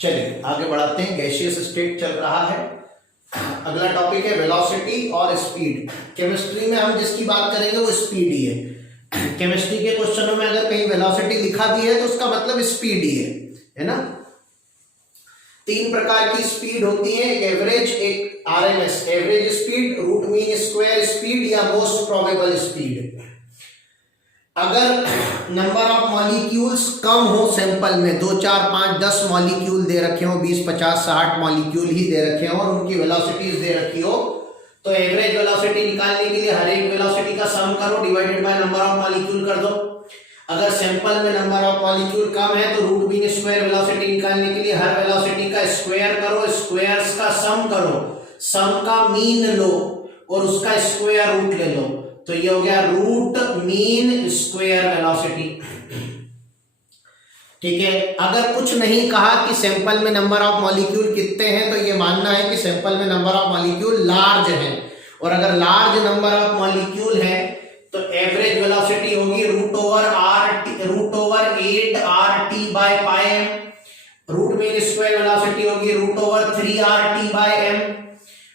चलिए आगे बढ़ाते हैं। गैसियस स्टेट चल रहा है। अगला टॉपिक है वेलोसिटी और स्पीड। केमिस्ट्री में हम जिसकी बात करेंगे वो स्पीड ही है। केमिस्ट्री के क्वेश्चनों में अगर कहीं वेलोसिटी लिखा भी है तो उसका मतलब स्पीड ही है ना। तीन प्रकार की स्पीड होती है, एक एवरेज, एक RMS. Average speed, root mean square speed या मोस्ट प्रोबेबल स्पीड। अगर नंबर ऑफ मॉलिक्यूल्स कम हो सैंपल में, 2 4 5 10 मॉलिक्यूल दे रखे हो, 20 50 60 मॉलिक्यूल ही दे रखे हो और उनकी वेलोसिटीज दे रखी हो, तो एवरेज वेलोसिटी निकालने के लिए हर एक वेलोसिटी का सम करो, divided by number of molecule कर दो। अगर सैंपल में नंबर ऑफ मॉलिक्यूल कम है तो रूट मीन स्क्वायर वेलोसिटी निकालने के लिए हर वेलोसिटी का स्क्वायर करो, स्क्वायर्स का सम करो, सम का मीन लो और उसका स्क्वायर रूट ले लो, तो ये हो गया रूट मीन स्क्वायर वेलोसिटी। ठीक है। अगर कुछ नहीं कहा कि सैंपल में नंबर ऑफ मॉलिक्यूल कितने हैं, तो ये मानना है कि सैंपल में नंबर ऑफ मॉलिक्यूल लार्ज है, और अगर लार्ज नंबर ऑफ मॉलिक्यूल है तो एवरेज वेलोसिटी होगी root over 8 RT by pi m। Root mean square velocity होगी root over 3 RT by m,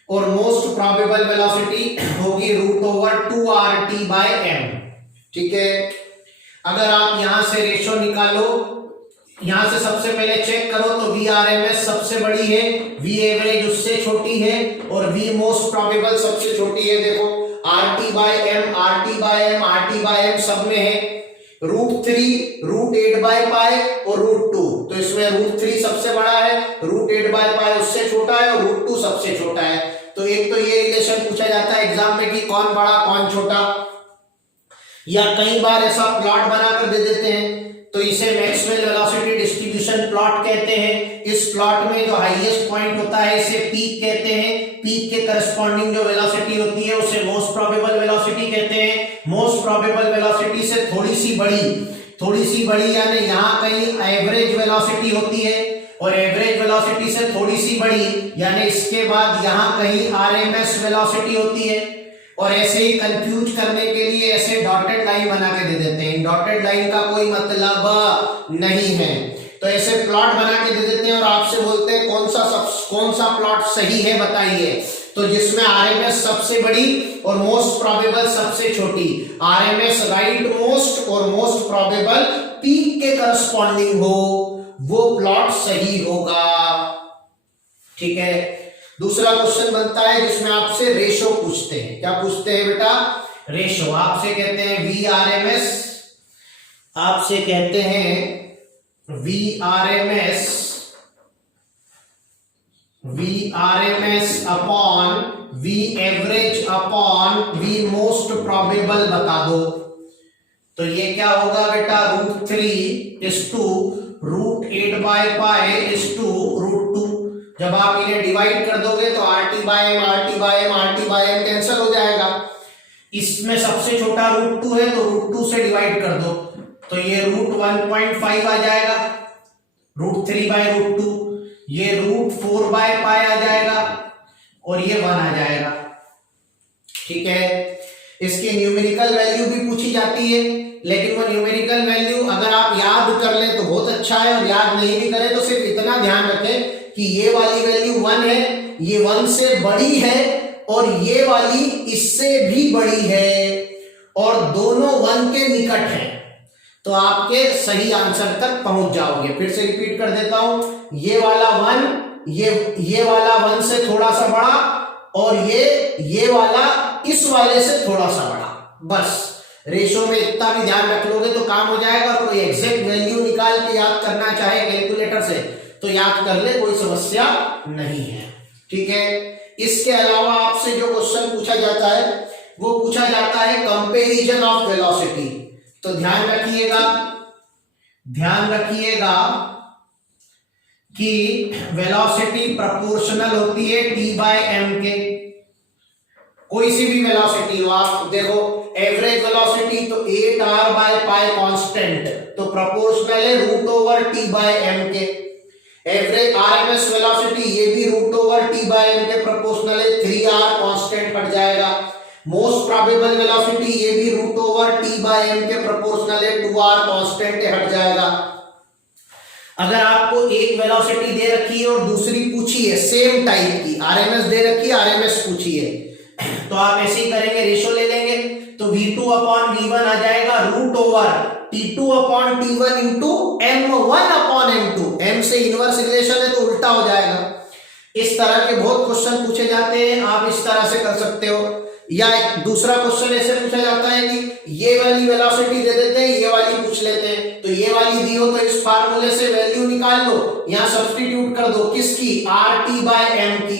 और मोस्ट प्रोबेबल वेलोसिटी होगी root over 2 RT by m। ठीक है। अगर आप यहां से रेशो निकालो, यहां से सबसे पहले चेक करो तो Vrms सबसे बड़ी है, V एवरेज उससे छोटी है और V मोस्ट प्रोबेबल सबसे छोटी है। देखो RT बाय m सब में है, रूट 3, रूट 8 बाय पाई और रूट 2, तो इसमें रूट 3 सबसे बड़ा है, रूट 8 बाय पाई उससे छोटा है और रूट 2 सबसे छोटा है। तो एक तो ये रिलेशन पूछा जाता है एग्जाम में कि कौन बड़ा कौन छोटा, या कई बार ऐसा प्लॉट बनाकर दे देते हैं, तो इसे मैक्सवेल वेलोसिटी डिस्ट्रीब्यूशन प्लॉट कहते हैं। इस प्लॉट में जो हाईएस्ट पॉइंट होता है इसे पीक कहते हैं, पीक के करस्पॉन्डिंग जो वेलोसिटी होती है उसे मोस्ट प्रोबेबल वेलोसिटी कहते हैं। मोस्ट प्रोबेबल वेलोसिटी से थोड़ी सी बड़ी यानी यहाँ कहीं एवरेज वेलोसिटी होती है, और एवरेज वेलोसिटी से थोड़ी सी बड़ी यानी इसके बाद यहाँ कहीं आरएमएस वेलोसिटी होती है। और ऐसे ही कंफ्यूज करने के लिए ऐसे डॉटेड लाइन बना के दे देते हैं, डॉटेड लाइन का कोई मतलब नहीं है, तो ऐसे प्लॉट बना के दे देते हैं और आपसे बोलते हैं कौन सा प्लॉट सही है बताइए, तो जिसमें आरएमएस सबसे बड़ी और मोस्ट प्रोबेबल सबसे छोटी, आरएमएस राइट मोस्ट और मोस्ट प्रोबेबल पीक के करस्पॉन्डिंग हो, वो प्लॉट सही होगा। ठीक है। दूसरा क्वेश्चन बनता है जिसमें आपसे रेशो पूछते हैं। क्या पूछते हैं बेटा? रेशो। आपसे कहते हैं Vrms, आपसे कहते हैं Vrms upon V average upon V most probable बता दो। तो ये क्या होगा बेटा? Root 3 is to root 8 by pi is to root 2। जब आप इन्हें डिवाइड कर दोगे तो RT बाय m कैंसिल हो जाएगा। इसमें सबसे छोटा रूट 2 है तो रूट 2 से डिवाइड कर दो, तो ये रूट 1.5 आ जाएगा, रूट 3 बाय रूट 2, ये रूट 4 बाय पाई आ जाएगा और ये 1 आ जाएगा। ठीक है। इसकी न्यूमेरिकल वैल्यू भी पूछी जाती है, लेकिन वो न्यूमेरिकल वैल्यू अगर आप याद कर लें तो बहुत अच्छा है, और याद नहीं भी करें तो सिर्फ इतना ध्यान रखें कि ये वाली वैल्यू 1 है, ये 1 से बड़ी है, और ये वाली इससे भी बड़ी है, और दोनों 1 के निकट हैं, तो आपके सही आंसर तक पहुंच जाओगे। फिर से रिपीट कर देता हूं, ये वाला 1, ये वाला 1 से थोड़ा सा बड़ा, और ये वाला इस वाले से थोड़ा सा बड़ा। बस रेशो में इतना भी ध्यान रख लोगे तो काम हो जाएगा। कोई एग्जैक्ट वैल्यू निकाल के याद करना चाहे कैलकुलेटर से तो याद कर ले, कोई समस्या नहीं है। ठीक है। इसके अलावा आपसे जो क्वेश्चन पूछा जाता है वो पूछा जाता है कंपैरिजन ऑफ वेलोसिटी। तो ध्यान रखिएगा कि वेलोसिटी प्रोपोर्शनल होती है T बाय m के। कोई सी भी वेलोसिटी हो, आप देखो एवरेज वेलोसिटी तो 8r बाय पाई कांस्टेंट, तो प्रोपोर्शनल है root over T by m के। एवरेज आरएमएस वेलोसिटी ये भी root over T by m के प्रोपोर्शनल है, 3r कांस्टेंट हट जाएगा। मोस्ट प्रोबेबल वेलोसिटी ये भी root over T by m के प्रोपोर्शनल है, 2r कांस्टेंट हट जाएगा। अगर आपको एक वेलोसिटी दे रखी है और दूसरी पूछी है सेम टाइप की, आरएमएस दे रखी है, आरएमएस पूछी है, तो आप ऐसे ही करेंगे, रेशो ले लेंगे, तो v2 अपॉन v1 आ जाएगा root over t2 upon t1 into m1 upon m2। m से इनवर्स रिलेशन है तो उल्टा हो जाएगा। इस तरह के बहुत क्वेश्चन पूछे जाते हैं, आप इस तरह से कर सकते हो। या दूसरा क्वेश्चन ऐसे पूछा जाता है कि ये वाली वेलोसिटी दे देते हैं, ये वाली पूछ लेते हैं, तो ये वाली दी हो तो इस फार्मूले से वैल्यू निकाल लो, यहां सब्स्टिट्यूट कर दो, किसकी, RT बाय M की।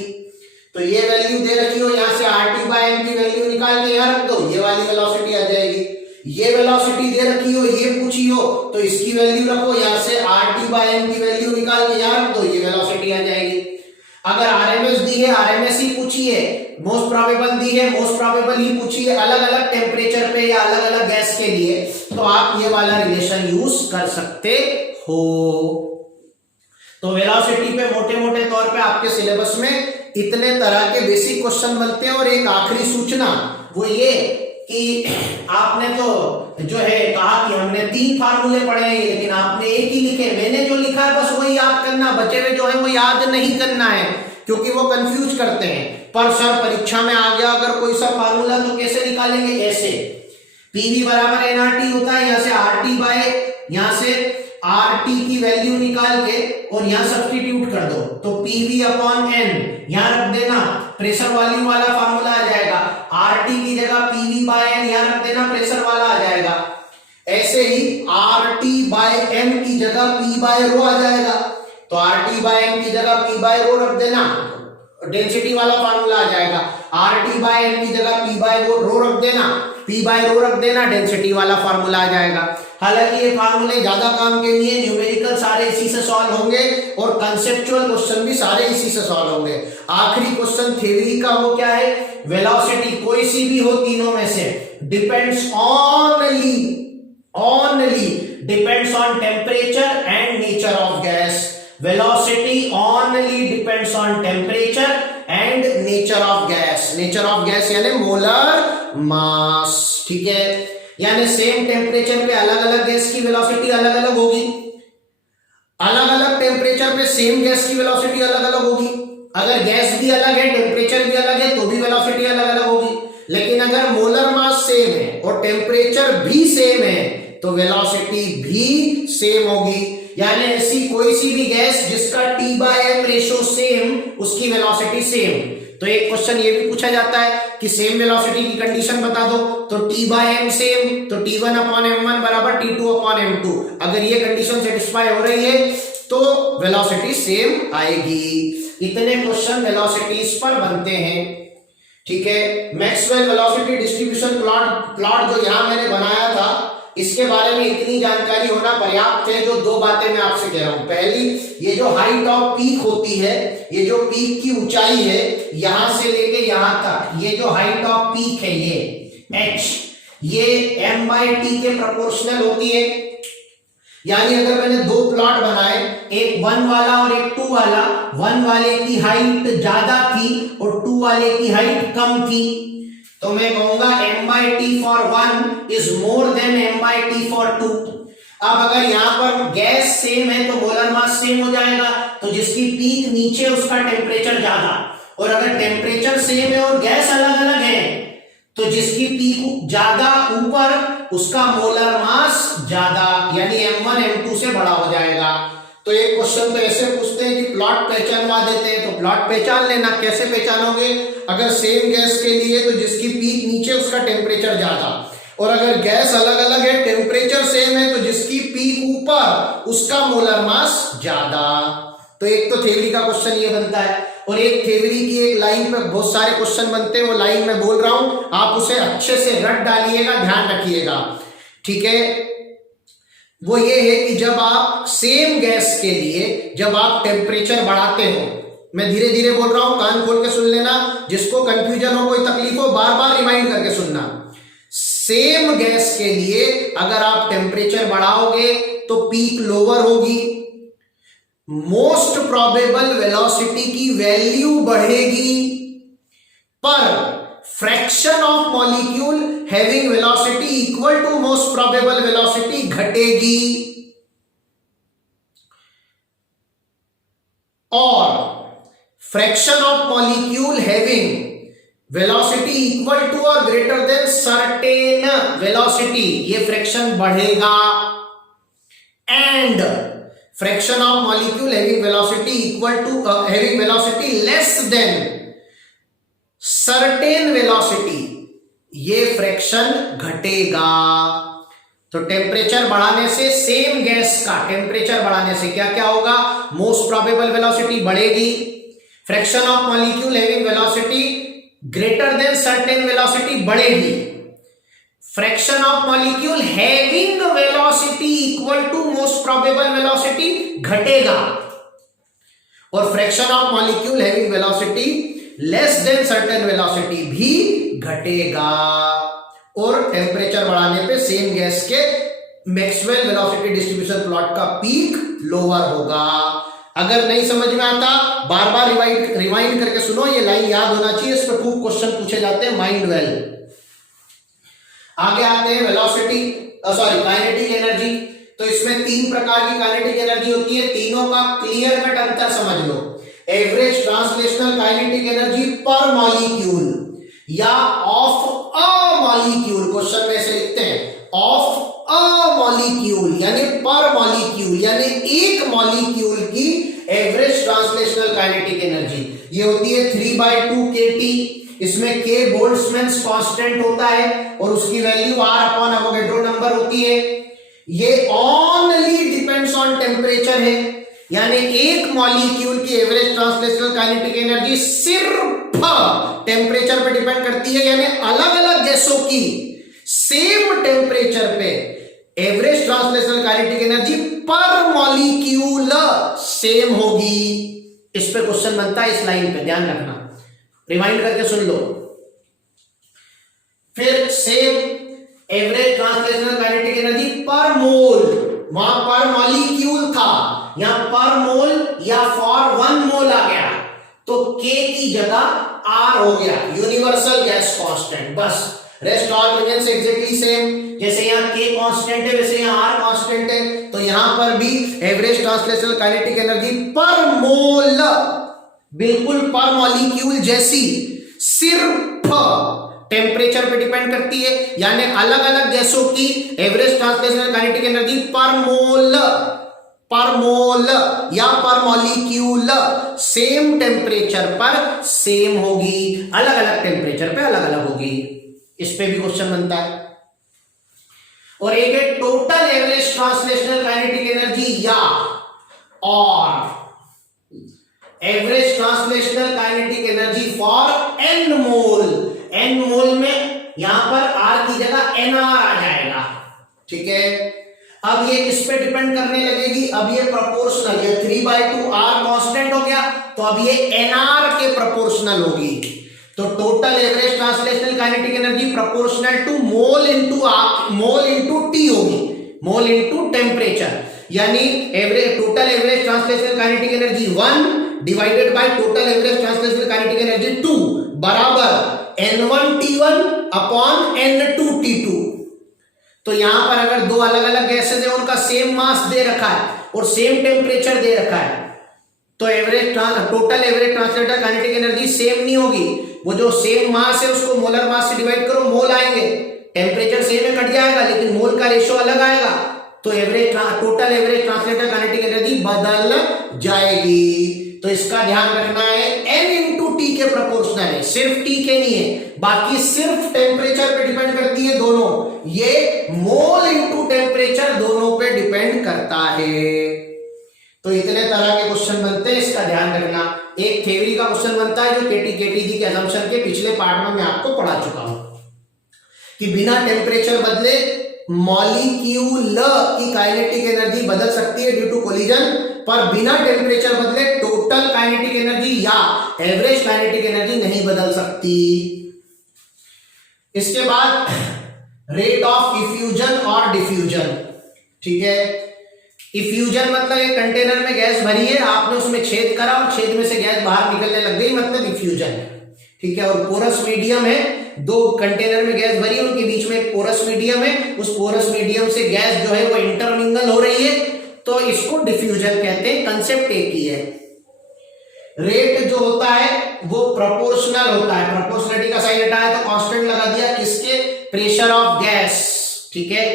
तो ये वैल्यू दे रखी हो, यहां से RT बाय M की वैल्यू निकाल के यहां रख दो, ये वाली वेलोसिटी आ जाएगी। ये वेलोसिटी दे रखी हो, ये पूछी हो, तो इसकी वैल्यू रखो, यहां से RT बाय M की वैल्यू निकाल के यहां रख दो, ये वेलोसिटी आ जाएगी। अगर आरएमएस दी है, आरएमएस ही पूछी है, मोस्ट प्रोबेबल दी है, मोस्ट प्रोबेबल ही पूछी है, अलग अलग टेम्परेचर पे या अलग अलग गैस के लिए, तो आप ये वाला रिलेशन यूज कर सकते हो। तो वेलोसिटी पे मोटे मोटे तौर पे आपके सिलेबस में इतने तरह के बेसिक क्वेश्चन बनते हैं। और एक आखिरी सूचना वो ये कि आपने तो जो है कहा कि हमने 3 फार्मूले पढ़े हैं, लेकिन आपने एक ही लिखे, मैंने जो लिखा है बस वही याद करना, बचे हुए जो है वो याद नहीं करना है, क्योंकि वो कंफ्यूज करते हैं। पर सर परीक्षा में आ गया अगर कोई सा फार्मूला तो कैसे निकालेंगे, ऐसे पीवी बराबर एनआरटी होता है, यहां से आरटी बाय, यहां से आरटी की वैल्यू निकाल के और यहां सब्स्टिट्यूट कर दो, तो पीवी अपॉन एन यहां रख देना, प्रेशर वॉल्यूम वाला फार्मूला आ जाएगा। आरटी की जगह पीवी बाय एन यहां रख देना, प्रेशर वाला आ जाएगा। ऐसे ही आरटी बाय एम की जगह पी बाय रो आ जाएगा, तो आरटी बाय एम की जगह पी बाय रो रख देना, डेंसिटी वाला फार्मूला आ जाएगा। आरटी बाय एम की जगह पी बाय रो रख देना, पी बाय रो रख देना, डेंसिटी वाला फार्मूला आ जाएगा। हालांकि ये फार्मूले ज्यादा काम के नहीं है, न्यूमेरिकल सारे इसी से सॉल्व होंगे और कंसेप्चुअल क्वेश्चन भी सारे इसी से सॉल्व होंगे। आखिरी क्वेश्चन थ्योरी का वो क्या है, वेलोसिटी कोई सी भी हो तीनों में से depends only depends on temperature and nature of gas। velocity only depends on temperature and nature of gas। nature of gas यानी मोलर मास, ठीक है, यानी सेम टेम्परेचर पे अलग अलग गैस की वेलोसिटी अलग अलग होगी, अलग अलग टेम्परेचर पे सेम गैस की वेलोसिटी अलग अलग होगी। अगर गैस भी अलग है, टेम्परेचर भी अलग है, तो भी वेलोसिटी अलग अलग होगी। लेकिन अगर मोलर मास सेम है और टेम्परेचर भी सेम है तो वेलोसिटी भी सेम होगी। यानी ऐसी कोई सी भी गैस जिसका T by M ratio same, उसकी वेलोसिटी सेम। तो एक क्वेश्चन ये भी पूछा जाता है कि सेम वेलोसिटी की कंडीशन बता दो, तो T बाय M सेम, तो T1 अपॉन M1 बराबर T2 अपॉन M2। अगर ये कंडीशन सेटिस्फाई हो रही है तो वेलोसिटी सेम आएगी। इतने क्वेश्चन वेलोसिटीज पर बनते हैं, ठीक है। मैक्सवेल वेलोसिटी डिस्ट्रीब्यूशन प्लॉट जो यहां मैंने बनाया था, इसके बारे में इतनी जानकारी होना पर्याप्त है। जो 2 बातें मैं आपसे कह रहा हूं, पहली, ये जो हाइट ऑफ पीक होती है, ये जो पीक की ऊंचाई है यहां से लेके यहां तक, ये जो हाइट ऑफ पीक है ये h, ये m/t के प्रोपोर्शनल होती है। यानी अगर मैंने 2 प्लॉट बनाए, एक 1 वाला और एक 2 वाला, 1 वाले की हाइट ज्यादा थी और 2 वाले की हाइट कम थी, तो मैं कहूंगा m/t for 1 is more than m/t for 2। अब अगर यहां पर गैस सेम है तो मोलर मास सेम हो जाएगा, तो जिसकी पीक नीचे उसका टेम्परेचर ज्यादा, और अगर टेम्परेचर सेम है और गैस अलग अलग है तो जिसकी पीक ज्यादा ऊपर उसका मोलर मास ज्यादा, यानी m1 m2 से बड़ा हो जाएगा। तो एक क्वेश्चन तो ऐसे पूछते हैं कि प्लॉट पहचानवा देते हैं, तो प्लॉट पहचान लेना। कैसे पहचानोगे, अगर सेम गैस के लिए तो जिसकी पीक नीचे उसका टेम्परेचर ज्यादा, और अगर गैस अलग अलग है, टेम्परेचर सेम है, तो जिसकी पीक ऊपर उसका मोलर मास ज्यादा। तो एक तो थ्योरी का क्वेश्चन ये बनता है, और एक थ्योरी की एक लाइन पे बहुत सारे क्वेश्चन बनते हैं, वो लाइन मैं बोल रहा हूं, आप उसे अच्छे से रट डालिएगा, ध्यान रखिएगा, ठीक है। वो ये है कि जब आप सेम गैस के लिए जब आप टेम्परेचर बढ़ाते हो, मैं धीरे धीरे बोल रहा हूं, कान खोल के सुन लेना, जिसको कंफ्यूजन हो, कोई तकलीफ हो, बार बार रिमाइंड करके सुनना। सेम गैस के लिए अगर आप टेम्परेचर बढ़ाओगे तो पीक लोअर होगी, मोस्ट प्रोबेबल वेलोसिटी की वैल्यू बढ़ेगी, पर fraction of molecule having velocity equal to most probable velocity घटेगी। और fraction of molecule having velocity equal to और ग्रेटर देन सर्टेन वेलोसिटी, ये फ्रैक्शन बढ़ेगा। And fraction of molecule having velocity equal to having velocity less than certain velocity, ये fraction घटेगा। तो temperature बढ़ाने से सेम गैस का टेम्परेचर बढ़ाने से क्या क्या होगा, मोस्ट प्रोबेबल वेलोसिटी बढ़ेगी, fraction of molecule having velocity greater than certain velocity बढ़ेगी, fraction of molecule having velocity equal to most probable velocity घटेगा, और fraction of molecule having velocity less than certain velocity भी घटेगा। और temperature बढ़ाने पे same gas के Maxwell velocity distribution plot का पीक लोअर होगा। अगर नहीं समझ में आता बार बार रिवाइंड करके सुनो, ये लाइन याद होना चाहिए, इस पर खूब क्वेश्चन पूछे जाते हैं, माइंड वेल। आगे आते हैं वेलोसिटी काइनेटिक एनर्जी। तो इसमें तीन प्रकार की काइनेटिक एनर्जी होती है, तीनों का क्लियर कट अंतर समझ लो। एवरेज ट्रांसलेशनल काइनेटिक एनर्जी पर मॉलिक्यूल या ऑफ अ मॉलिक्यूल, क्वेश्चन में ऐसे लिखते हैं ऑफ अ मॉलिक्यूल यानी पर मॉलिक्यूल, यानी एक मॉलिक्यूल की एवरेज ट्रांसलेशनल काइनेटिक एनर्जी ये होती है 3/2 kT। इसमें K बोल्ट्जमैन कांस्टेंट होता है और उसकी वैल्यू R/एवोगैड्रो नंबर होती है। ये ओनली डिपेंड्स ऑन टेम्परेचर है, यानी एक मॉलिक्यूल की एवरेज ट्रांसलेशनल काइनेटिक एनर्जी सिर्फ टेम्परेचर पे डिपेंड करती है, यानी अलग अलग गैसों की सेम टेम्परेचर पे एवरेज ट्रांसलेशनल काइनेटिक एनर्जी पर मॉलिक्यूल सेम होगी। इस पे क्वेश्चन बनता है, इस लाइन पे ध्यान रखना, रिमाइंड करके सुन लो। फिर same average translational kinetic energy पर मोल, वहां पर मॉलिक्यूल था, यहां पर मोल या फॉर 1 मोल आ गया तो K की जगह R हो गया, यूनिवर्सल गैस कांस्टेंट। बस rest all remains exactly same, जैसे यहाँ K कांस्टेंट है वैसे यहाँ R कांस्टेंट है, तो यहां पर भी एवरेज ट्रांसलेशनल काइनेटिक एनर्जी पर मोल बिल्कुल पर मॉलिक्यूल जैसी सिर्फ टेम्परेचर पे डिपेंड करती है, यानी अलग अलग गैसों की एवरेज ट्रांसलेशनल काइनेटिक एनर्जी पर मोल या पर मॉलिक्यूल सेम टेम्परेचर पर सेम होगी, अलग अलग टेम्परेचर पे अलग अलग होगी। इस पे भी क्वेश्चन बनता है। और एक है total average translational kinetic energy या और average translational kinetic energy for n mole. n मोल में यहां पर R की जगह nR आ जाएगा, ठीक है। अब ये किस पे डिपेंड करने लगेगी, अब ये प्रोपोर्शनल, ये 3/2 R कांस्टेंट हो गया तो अब ये nR के प्रोपोर्शनल होगी। तो total average translational kinetic energy proportional to mole into T होगी, मोल इनटू टेम्परेचर, यानी total average translational kinetic energy 1 divided by total average translational kinetic energy 2 बराबर N1T1 अपॉन N2T2। तो यहां पर अगर दो अलग अलग गैसेस है, उनका सेम मास दे रखा है और सेम टेम्परेचर दे रखा है, तो total average translational kinetic energy same नहीं होगी। वो जो सेम मास है उसको मोलर मास से डिवाइड करो, मोल आएंगे, टेम्परेचर सेम है, कट जाएगा, लेकिन मोल का रेशियो अलग आएगा, तो total average translational kinetic energy बदल जाएगी। तो इसका ध्यान रखना है, N इंटू T के प्रोपोर्शनल है, सिर्फ T के नहीं है, बाकी सिर्फ टेम्परेचर पे डिपेंड करती है दोनों, ये मोल इंटू टेम्परेचर दोनों पे डिपेंड करता है। तो इतने तरह के क्वेश्चन बनते हैं, इसका ध्यान रखना। एक थ्योरी का क्वेश्चन बनता है जो केटीजी के असम्पशन के पिछले पार्ट में मैं आपको पढ़ा चुका हूं कि बिना टेम्परेचर बदले मॉलिक्यूल की काइनेटिक एनर्जी बदल सकती है ड्यू टू कोलिजन, पर बिना टेम्परेचर बदले टोटल काइनेटिक एनर्जी या एवरेज काइनेटिक एनर्जी नहीं बदल सकती। इसके बाद रेट ऑफ इफ्यूजन और डिफ्यूजन, ठीक है। इफ्यूजन मतलब एक कंटेनर में गैस भरी है, आपने उसमें छेद करा और छेद में से गैस बाहर निकलने लग गई, मतलब इफ्यूजन, ठीक है। और पोरस मीडियम है, दो कंटेनर में गैस भरी है, उनके बीच में एक पोरस मीडियम है, उस पोरस मीडियम से गैस जो है वो इंटरमिंगल हो रही है, तो इसको डिफ्यूजन कहते हैं, कंसेप्ट एक ही है। रेट जो होता है वो प्रोपोर्शनल होता है, प्रोपोर्शनलिटी का साइन हटाया तो कांस्टेंट लगा दिया किसके, प्रेशर ऑफ गैस, ठीक है,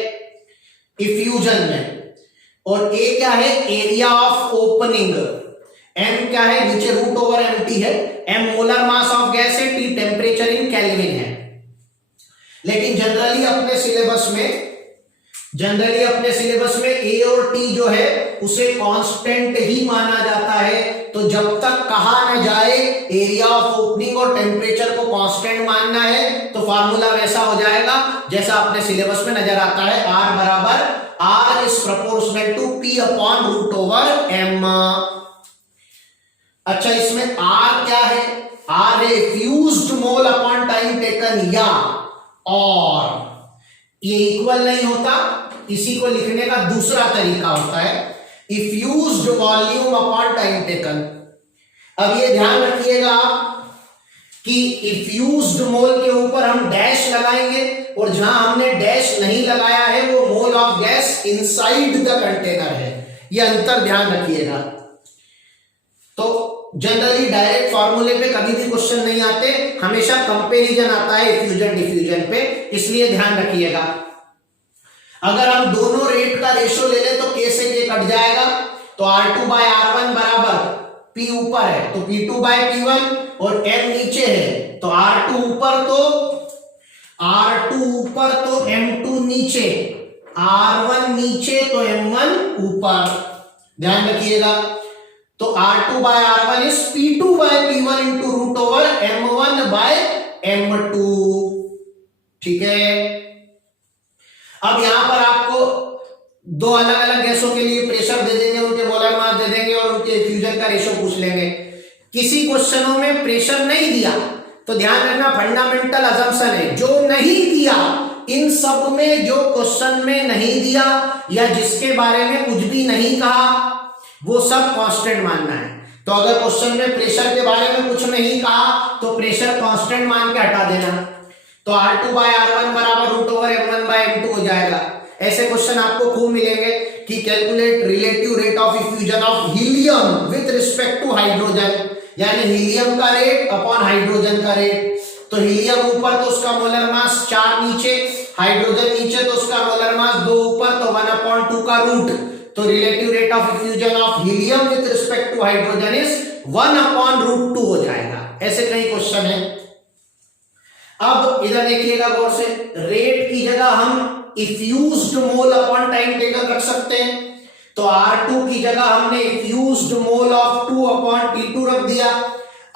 इफ्यूजन में। और ए क्या है, एरिया ऑफ ओपनिंग, एम क्या है, नीचे रूट ओवर एम टी है, M molar mass of gas है, टी टेम्परेचर इन केल्विन है। लेकिन जनरली अपने सिलेबस में ए और टी जो है उसे कांस्टेंट ही माना जाता है। तो जब तक कहा न जाए एरिया ऑफ ओपनिंग और टेम्परेचर को कांस्टेंट मानना है तो फार्मूला वैसा हो जाएगा जैसा अपने सिलेबस में नजर आता है, आर बराबर R is proportional to P upon root over M. अच्छा, इसमें आर क्या है, आर है fused mole upon time taken, या और ये इक्वल नहीं होता, इसी को लिखने का दूसरा तरीका होता है इफ्यूज्ड वॉल्यूम अपॉन टाइम टेकन। अब ये ध्यान रखिएगा कि इफ्यूज्ड मोल के ऊपर हम डैश लगाएंगे और जहां हमने डैश नहीं लगाया है वो mole of gas inside the container है, ये अंतर ध्यान रखिएगा। तो जनरली डायरेक्ट फॉर्मूले पे कभी भी क्वेश्चन नहीं आते, हमेशा कंपैरिजन आता है इफ्यूजन डिफ्यूजन पे, इसलिए ध्यान रखिएगा। अगर हम दोनों रेट का रेशो ले ले तो के से के कट जाएगा, तो R2 बाय R1 बराबर P ऊपर है तो P2 बाय P1 और M नीचे है तो R2 ऊपर तो M2 नीचे, R1 नीचे तो M1 ऊपर, ध्यान रखिएगा। तो R2 by R1 is P2 by P1 into root over M1 by M2, ठीक है। अब यहां पर आपको दो अलग अलग गैसों के लिए प्रेशर दे देंगे, उनके मोलर मास दे देंगे और उनके फ्यूजन का रेशो पूछ लेंगे। किसी क्वेश्चनों में प्रेशर नहीं दिया तो ध्यान रखना फंडामेंटल अजम्पशन है, जो नहीं दिया इन सब में, जो क्वेश्चन में नहीं दिया या जिसके बारे में कुछ भी नहीं कहा वो सब कांस्टेंट मानना है। तो अगर क्वेश्चन में प्रेशर के बारे में कुछ नहीं कहा तो प्रेशर कांस्टेंट मान के हटा देना, तो R2 बाय R1 बराबर root over M1 by M2 हो जाएगा। ऐसे क्वेश्चन आपको खूब मिलेंगे कि calculate relative rate of effusion of helium with respect to hydrogen, यानी हीलियम का रेट अपॉन हाइड्रोजन का रेट। तो हीलियम ऊपर तो उसका मोलर मास 4 नीचे, हाइड्रोजन नीचे तो उसका मोलर मास 2 ऊपर, तो 1/2 का रूट, तो relative rate of effusion of helium with respect to hydrogen is 1/√2 हो जाएगा। ऐसे कई क्वेश्चन है। अब इधर देखिएगा गौर से, रेट की जगह हम इफ्यूज्ड मोल अपॉन टाइम टेकन रख सकते हैं, तो R2 की जगह हमने इफ्यूज्ड मोल ऑफ 2 अपॉन T2 रख दिया,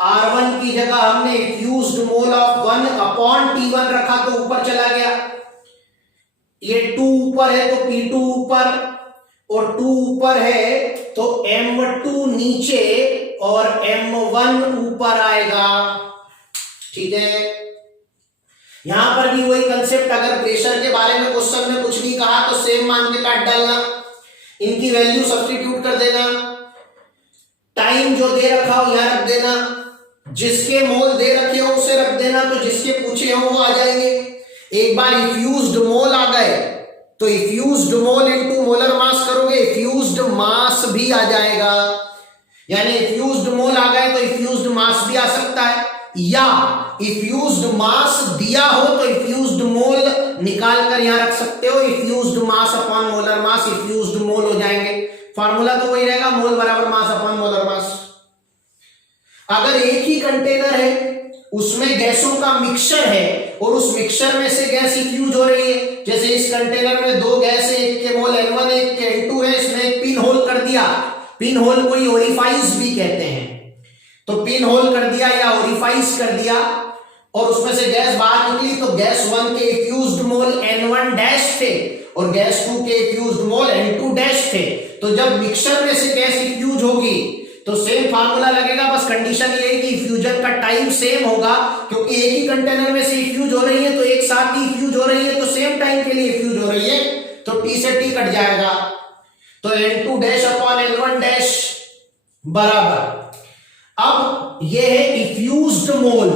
R1 की जगह हमने इफ्यूज्ड मोल ऑफ 1 अपॉन T1 रखा तो ऊपर चला गया, ये 2 ऊपर है तो P2 ऊपर और 2 ऊपर है तो M2 नीचे और M1 ऊपर आएगा, ठीक है। यहां पर भी वही कंसेप्ट, अगर प्रेशर के बारे में क्वेश्चन में कुछ नहीं कहा तो सेम मान के काट डालना, इनकी वैल्यू सब्स्टिट्यूट कर देना, टाइम जो दे रखा हो यहां रख देना, जिसके मोल दे रखे हो उसे रख देना, तो जिसके पूछे हो वो आ जाएंगे। एक बार इफ्यूज्ड मोल आ गए तो इफ्यूज्ड मोल इनटू मोलर मास करोगे, इफ्यूज्ड मास भी आ जाएगा, यानी इफ्यूज्ड मोल आ गए तो इफ्यूज्ड मास भी आ सकता है, या इफ्यूज्ड मास दिया हो तो इफ्यूज्ड मोल निकाल कर यहां रख सकते हो, इफ्यूज्ड मास अपॉन मोलर मास इफ्यूज्ड मोल हो जाएंगे। फार्मूला तो वही रहेगा, मोल बराबर मास अपॉन मोलर मास। अगर एक ही कंटेनर है उसमें गैसों का मिक्सचर है और उस मिक्सचर में से गैस इफ्यूज हो रही है, जैसे इस कंटेनर में 2 गैस है, एक के मोल N1 है, एक के N2 है, इसमें एक पिन होल कर दिया, पिन होल को ओरिफाइस भी कहते हैं, तो पिन होल कर दिया या ओरिफाइस कर दिया और उसमें से गैस बाहर निकली, तो गैस 1 के इफ्यूज्ड मोल N1 डैश थे और गैस 2 के इफ्यूज्ड मोल N2 डैश थे। तो जब मिक्सचर में से गैस इफ्यूज होगी तो सेम फार्मूला लगेगा, बस कंडीशन ये है कि इफ्यूजन का टाइम सेम होगा, क्योंकि एक ही कंटेनर में से इफ्यूज हो रही है तो एक साथ ही इफ्यूज हो रही है, तो सेम टाइम के लिए इफ्यूज हो रही है, तो T से T कट जाएगा, तो N2 dash upon N1 dash बराबर। अब ये है इफ्यूज्ड मोल,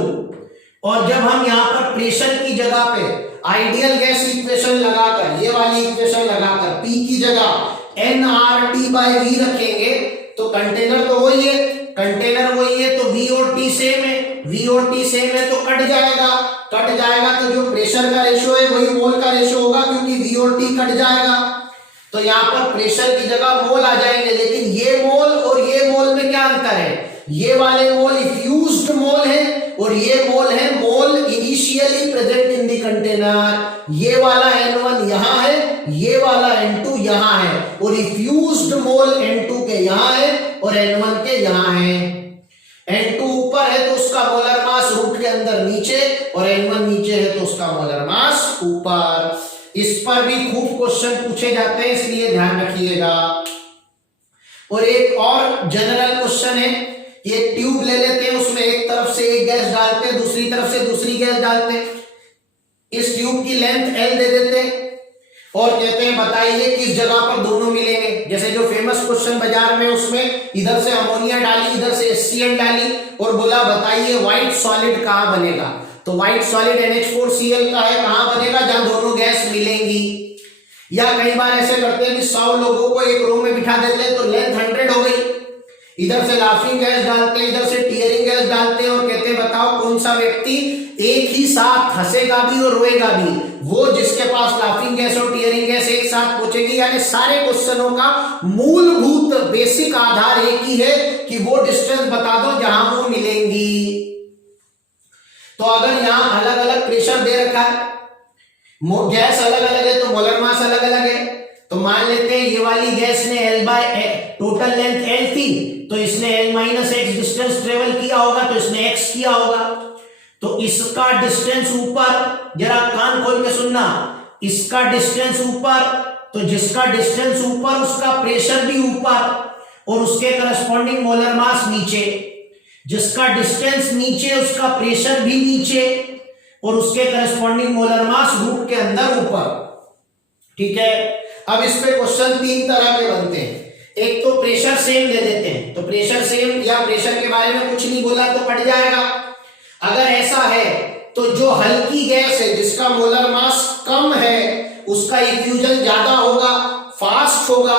और जब हम यहां पर प्रेशर की जगह पे आइडियल गैस इक्वेशन लगाकर, ये वाली इक्वेशन लगाकर P की जगह nRT/V रखेंगे तो कंटेनर तो वही है, कंटेनर वही है प्रेशर का रेशियो है वही मोल का रेशियो होगा, क्योंकि V और T कट जाएगा तो यहाँ पर प्रेशर की जगह मोल आ जाएंगे। लेकिन ये मोल और ये मोल में क्या अंतर है, ये वाले मोल इफ्यूज्ड मोल है और ये मोल है mole initially present in the container. ये वाला N1 यहां है, ये वाला N2 यहां है, और इफ्यूज्ड मोल N2 के यहां है और N1 के यहां है। N2 ऊपर है तो उसका मोलर मास रूट के अंदर नीचे, और N1 नीचे है तो उसका मोलर मास ऊपर। इस पर भी खूब क्वेश्चन पूछे जाते हैं, इसलिए ध्यान रखिएगा। और एक और जनरल क्वेश्चन है, ये ट्यूब ले लेते हैं, उसमें एक तरफ से एक गैस डालते हैं, दूसरी तरफ से दूसरी गैस डालते हैं। इस ट्यूब की लेंथ L दे देते हैं और कहते हैं बताइए किस जगह पर दोनों मिलेंगे। जैसे जो फेमस क्वेश्चन बाजार में, उसमें इधर से अमोनिया डाली, इधर से HCl डाली और बोला बताइए व्हाइट सॉलिड कहां बनेगा। तो व्हाइट सॉलिड NH4Cl का है, कहां बनेगा, जहां दोनों गैस मिलेंगी। या कई बार ऐसे करते हैं कि 100 लोगों को एक रूम में बिठा देते हैं तो लेंथ 100 हो गई, इधर से लाफिंग गैस डालते हैं, इधर से टीयरिंग गैस डालते हैं और कहते हैं बताओ कौन सा व्यक्ति एक ही साथ हंसेगा भी और रोएगा भी, वो जिसके पास लाफिंग गैस और टीयरिंग गैस एक साथ पहुंचेगी। यानी सारे क्वेश्चनों का मूलभूत बेसिक आधार एक ही है कि वो डिस्टेंस बता दो जहां वो मिलेंगी। तो अगर यहां अलग अलग प्रेशर दे रखा है, गैस अलग अलग है तो मोलर मास अलग अलग है, तो मान लेते हैं ये वाली गैस ने टोटल लेंथ L थी तो इसने L-x डिस्टेंस ट्रेवल किया होगा, तो इसने x किया होगा। तो इसका डिस्टेंस ऊपर, जरा कान खोल के सुनना, इसका डिस्टेंस ऊपर, तो जिसका डिस्टेंस ऊपर उसका प्रेशर भी ऊपर और उसके करस्पॉन्डिंग मोलर मास नीचे। जिसका डिस्टेंस नीचे उसका प्रेशर भी नीचे और उसके करस्पॉन्डिंग मोलर मास रूट के अंदर ऊपर। ठीक है, अब इस पे क्वेश्चन 3 तरह के बनते हैं। एक तो प्रेशर सेम दे देते हैं, तो प्रेशर सेम या प्रेशर के बारे में कुछ नहीं बोला तो पड़ जाएगा। अगर ऐसा है तो जो हल्की गैस है जिसका मोलर मास कम है उसका इफ्यूजन ज्यादा होगा, फास्ट होगा,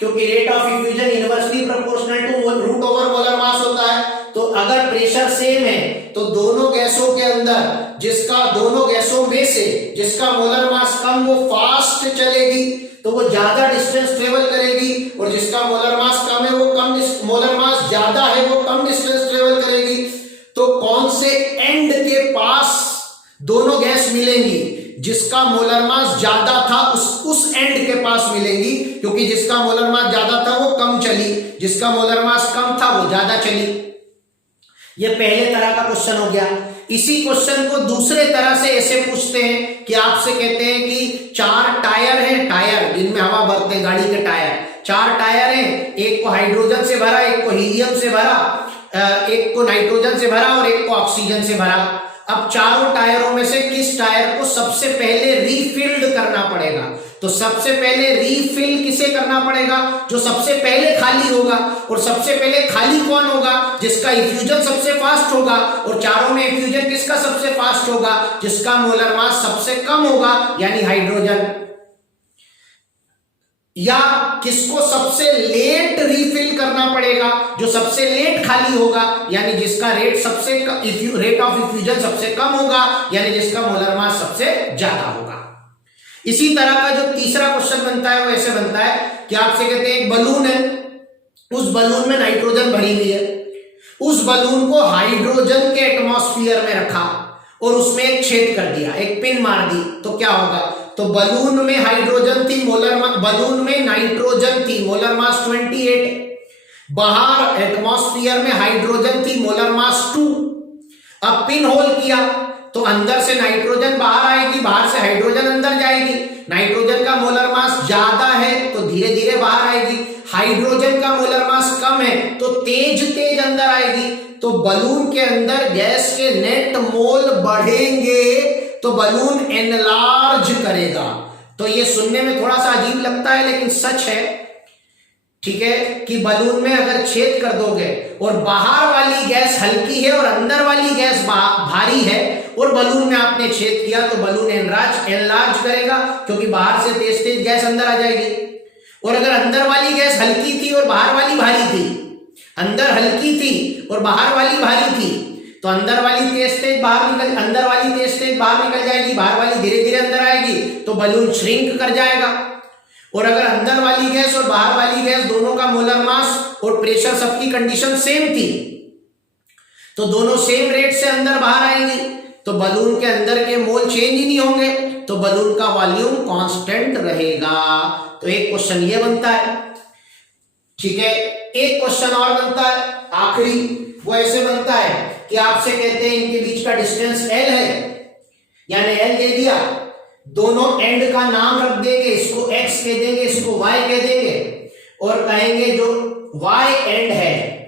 क्योंकि rate of effusion inversely proportional to root over molar mass होता है। तो अगर प्रेशर सेम है तो दोनों गैसों के अंदर दोनों गैसों में से जिसका मोलर मास कम वो फास्ट चलेगी, तो वो ज्यादा डिस्टेंस ट्रेवल करेगी, और जिसका मोलर मास कम है वो मोलर मास ज्यादा है वो कम डिस्टेंस ट्रेवल करेगी। तो कौन से एंड के पास दोनों गैस मिलेंगी, जिसका मोलर मास ज्यादा था उस एंड के पास मिलेंगी, क्योंकि जिसका मोलर मास ज्यादा था वो कम चली, जिसका मोलर मास कम था वो ज्यादा चली। ये पहले तरह का क्वेश्चन हो गया। इसी क्वेश्चन को दूसरे तरह से ऐसे पूछते हैं कि आपसे कहते हैं कि 4 टायर हैं, टायर जिनमें हवा भरते हैं, गाड़ी के टायर, 4 टायर हैं, एक को हाइड्रोजन से भरा, एक को हीलियम से भरा, एक को नाइट्रोजन से भरा और एक को ऑक्सीजन से भरा। अब चारों टायरों में से किस टायर को सबसे पहले रीफिल्ड करना पड़ेगा? तो सबसे पहले रीफिल किसे करना पड़ेगा? जो सबसे पहले खाली होगा। और सबसे पहले खाली कौन होगा? जिसका इफ्यूजन सबसे फास्ट होगा। और चारों में इफ्यूजन किसका सबसे फास्ट होगा? जिसका मोलर मास सबसे कम होगा, यानी हाइड्रोजन। या किसको सबसे लेट रीफिल करना पड़ेगा? जो सबसे लेट खाली होगा, यानी जिसका रेट ऑफ इफ्यूजन सबसे कम होगा, यानी जिसका मोलर मास सबसे ज्यादा होगा। इसी तरह का जो तीसरा क्वेश्चन बनता है वो ऐसे बनता है कि आपसे कहते हैं एक बलून है, उस बलून में नाइट्रोजन भरी हुई है, उस बलून को हाइड्रोजन के एटमॉस्फेयर में रखा और उसमें एक छेद कर दिया, एक पिन मार दी, तो क्या होगा? तो बलून में हाइड्रोजन थी, बलून में नाइट्रोजन थी, मोलर मास 28, बाहर एटमॉस्फेयर में हाइड्रोजन थी, मोलर मास 2। अब पिन होल किया तो अंदर से नाइट्रोजन बाहर आएगी, बाहर से हाइड्रोजन अंदर जाएगी। नाइट्रोजन का मोलर मास ज्यादा है तो धीरे धीरे बाहर आएगी, हाइड्रोजन का मोलर मास कम है तो तेज तेज अंदर आएगी। तो बलून के अंदर गैस के नेट मोल बढ़ेंगे तो बलून एनलार्ज करेगा। तो ये सुनने में थोड़ा सा अजीब लगता है लेकिन सच है, ठीक है, कि बलून में अगर छेद कर दोगे और बाहर वाली गैस हल्की है और अंदर वाली गैस भारी है और बलून में आपने छेद किया तो बलून एनलार्ज करेगा, क्योंकि बाहर से तेज तेज गैस अंदर आ जाएगी। और अगर अंदर वाली गैस हल्की थी और बाहर वाली भारी थी, अंदर हल्की थी और बाहर वाली भारी थी, तो अंदर वाली तेज तेज बाहर निकल जाएगी, बाहर वाली धीरे धीरे अंदर आएगी, तो बलून श्रिंक कर जाएगा। और अगर अंदर वाली गैस और बाहर वाली गैस दोनों का मोलर मास और प्रेशर सबकी कंडीशन सेम थी, तो दोनों सेम रेट से अंदर बाहर आएंगी, तो बलून के अंदर के मोल चेंज ही नहीं होंगे, तो बलून का वॉल्यूम कांस्टेंट रहेगा। तो एक क्वेश्चन ये बनता है, ठीक है। एक क्वेश्चन और बनता है आखिरी, वो ऐसे बनता है कि आपसे कहते हैं इनके बीच का डिस्टेंस L है, यानी L दे दिया, दोनों एंड का नाम रख देंगे, इसको X कह देंगे, इसको Y कह देंगे, और कहेंगे जो Y एंड है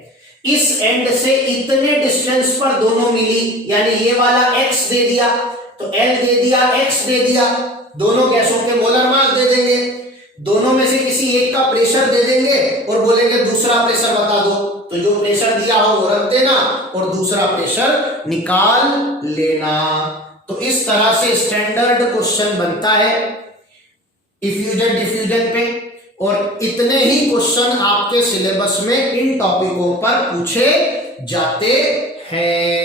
इस एंड से इतने डिस्टेंस पर दोनों मिली, यानी ये वाला X दे दिया तो L दे दिया, X दे दिया, दोनों गैसों के मोलर मास दे देंगे, दोनों में से किसी एक का प्रेशर दे देंगे और बोलेंगे दूसरा प्रेशर बता दो, तो जो प्रेशर दिया हो वो रख देना और दूसरा प्रेशर निकाल लेना। तो इस तरह से स्टैंडर्ड क्वेश्चन बनता है इफ्यूजन डिफ्यूजन पे, और इतने ही क्वेश्चन आपके सिलेबस में इन टॉपिकों पर पूछे जाते हैं।